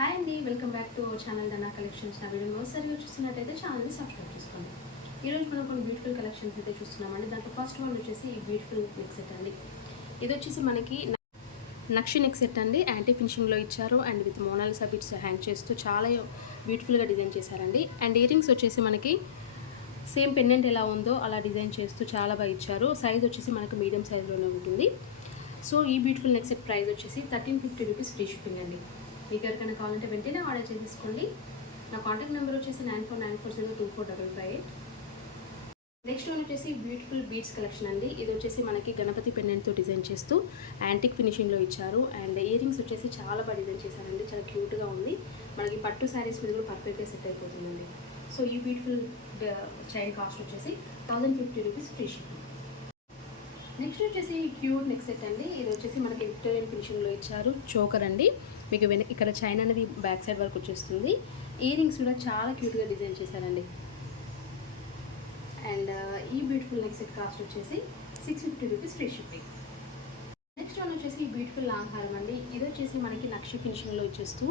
Hi అండి, welcome back to our channel Dhana collections. నా video మరోసారిగా చూస్తున్నట్టయితే ఛానల్ని సబ్స్క్రైబ్ చేసుకోండి. ఈరోజు మనం కొన్ని బ్యూటిఫుల్ కలెక్షన్స్ అయితే చూస్తున్నామండి. దాంట్లో ఫస్ట్ వన్ వచ్చేసి ఈ బ్యూటిఫుల్ నెక్ సెట్ అండి. ఇది వచ్చేసి మనకి నక్షి నెక్ సెట్ అండి. యాంటీ ఫినిషింగ్లో ఇచ్చారు and with Mona Lisa bits hang చేస్తూ చాలా బ్యూటిఫుల్గా డిజైన్ చేశారండి. అండ్ ఇయర్ రింగ్స్ వచ్చేసి మనకి సేమ్ పెండెంట్ ఎలా ఉందో అలా డిజైన్ చేస్తూ చాలా బాగా ఇచ్చారు. సైజ్ వచ్చేసి మనకు మీడియం సైజ్లోనే ఉంటుంది. సో ఈ బ్యూటిఫుల్ నెక్ సెట్ ప్రైస్ వచ్చేసి 1350 రూపీస్ ఫ్రీ షిప్పింగ్ అండి. మీకు ఎవరికైనా కావాలంటే వెంటనే ఆర్డర్ చేసేసుకోండి. నా కాంటాక్ట్ నెంబర్ వచ్చేసి 9494024558. నెక్స్ట్ వన్ వచ్చేసి బ్యూటిఫుల్ బీడ్స్ కలెక్షన్ అండి. ఇది వచ్చేసి మనకి గణపతి పెండెంట్తో డిజైన్ చేస్తూ యాంటిక్ ఫినిషింగ్లో ఇచ్చారు. అండ్ ఇయర్ రింగ్స్ వచ్చేసి చాలా బాగా డిజైన్ చేశారండి. చాలా క్యూట్గా ఉంది. మనకి పట్టు శారీస్ మీద కూడా పర్ఫెక్ట్గా సెట్ అయిపోతుందండి. సో ఈ బ్యూటిఫుల్ చైన్ కాస్ట్ వచ్చేసి 1050 రూపీస్ ఫ్రీ షిప్పింగ్. నెక్స్ట్ వచ్చేసి క్యూట్ నెక్ సెట్ అండి. ఇది వచ్చేసి మనకి విక్టోరియన్ ఫినిషింగ్లో ఇచ్చారు. చోకర్ అండి. మీకు ఇక్కడ చైన్ అనేది బ్యాక్ సైడ్ వరకు వచ్చేస్తుంది. ఇయర్ రింగ్స్ కూడా చాలా క్యూట్గా డిజైన్ చేశారండి. అండ్ ఈ బ్యూటిఫుల్ నెక్ సెట్ కాస్ట్ వచ్చేసి 650 rupees free shipping. Next one వచ్చేసి బ్యూటిఫుల్ లాంగ్ హారం అండి. ఇది వచ్చేసి మనకి నక్షి ఫినిషింగ్లో ఇచ్చేస్తూ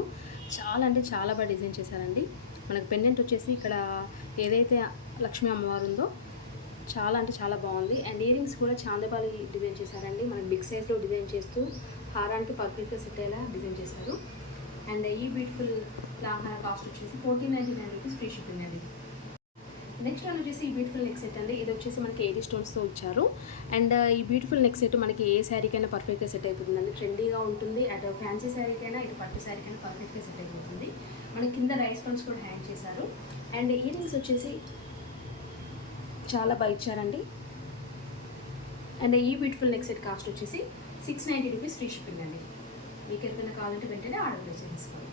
చాలా అంటే చాలా బాగా డిజైన్ చేశారండి. మనకు పెండెంట్ వచ్చేసి ఇక్కడ ఏదైతే లక్ష్మీ అమ్మవారు ఉందో చాలా అంటే చాలా బాగుంది. అండ్ ఇయర్ రింగ్స్ కూడా చాందబాలి డిజైన్ చేశారండి. మనకి బిగ్ సైజ్లో డిజైన్ చేస్తూ హారానికి పర్ఫెక్ట్గా సెట్ అయ్యేలా డిజైన్ చేశారు. అండ్ ఈ బ్యూటిఫుల్ లాంగ్ హారం కాస్ట్ వచ్చేసి 1499 రూపీస్ ఫ్రీ షిప్పింగ్ అండి. నెక్స్ట్ వన్ వచ్చేసి ఈ బ్యూటిఫుల్ నెక్ సెట్ అండి. ఇది వచ్చేసి మనకి 80 స్టోన్స్తో ఇచ్చారు. అండ్ ఈ బ్యూటిఫుల్ నెక్ సెట్ మనకి ఏ శారీకైనా పర్ఫెక్ట్గా సెట్ అయిపోతుందండి. ట్రెండీగా ఉంటుంది. అటు ఫ్యాన్సీ శారీకైనా ఇటు పట్టు శారీకైనా పర్ఫెక్ట్గా సెట్ అయిపోతుంది. మనకి కింద రైస్ పండ్స్ కూడా హ్యాంగ్ చేశారు. అండ్ ఇయర్ రింగ్స్ వచ్చేసి చాలా బాగా ఇచ్చారండి. అండ్ ఈ బ్యూటిఫుల్ నెక్ సెట్ కాస్ట్ వచ్చేసి 690 రూపీస్ ఫ్రీ షిప్పింగ్ అండి. మీకు ఎవరికైనా కావాలంటే వెంటనే ఆర్డర్ ప్లేస్ చేసుకోండి.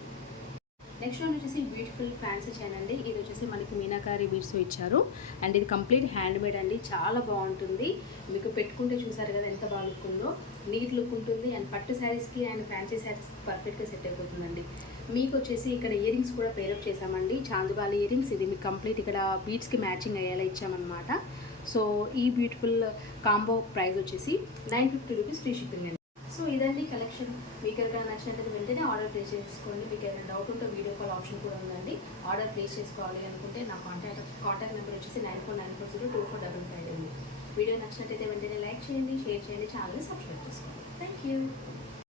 నెక్స్ట్ వన్ వచ్చేసి బ్యూటిఫుల్ ఫ్యాన్సీ చైన్ అండి. ఇది వచ్చేసి మనకి మీనాకారి బీడ్స్ ఇచ్చారు. అండ్ ఇది కంప్లీట్ హ్యాండ్ మేడ్ అండి. చాలా బాగుంటుంది. మీకు పెట్టుకుంటే చూసారు కదా ఎంత బాగా లుక్ ఉందో. నీట్ లుక్ ఉంటుంది. అండ్ పట్టు శారీస్కి అండ్ ఫ్యాన్సీ శారీస్కి పర్ఫెక్ట్గా సెట్ అయిపోతుందండి. మీకు వచ్చేసి ఇక్కడ ఇయర్ రింగ్స్ కూడా పేరప్ చేసామండి. చాందుబాలి ఇయర్ రింగ్స్. ఇది మీకు కంప్లీట్ ఇక్కడ బీడ్స్కి మ్యాచింగ్ అయ్యేలా ఇచ్చామన్నమాట. సో ఈ బ్యూటిఫుల్ కాంబో ప్రైస్ వచ్చేసి 950 రూపీస్ ఫ్రీ షిప్పింగ్ అండి. సో ఇదండి కలెక్షన్. మీకు ఎవరికైనా నచ్చినట్లయితే వెంటనే ఆర్డర్ ప్లేస్ చేసుకోండి. మీకు ఏమైనా డౌట్ ఉంటే వీడియో కాల్ ఆప్షన్ కూడా ఉందండి. ఆర్డర్ ప్లేస్ చేసుకోవాలి అనుకుంటే నా కాంటాక్ట్ నెంబర్ వచ్చేసి 9494024558 అండి. వీడియో నచ్చినట్లయితే వెంటనే లైక్ చేయండి, షేర్ చేయండి, ఛానల్ని సబ్స్క్రైబ్ చేసుకోండి. Thank you.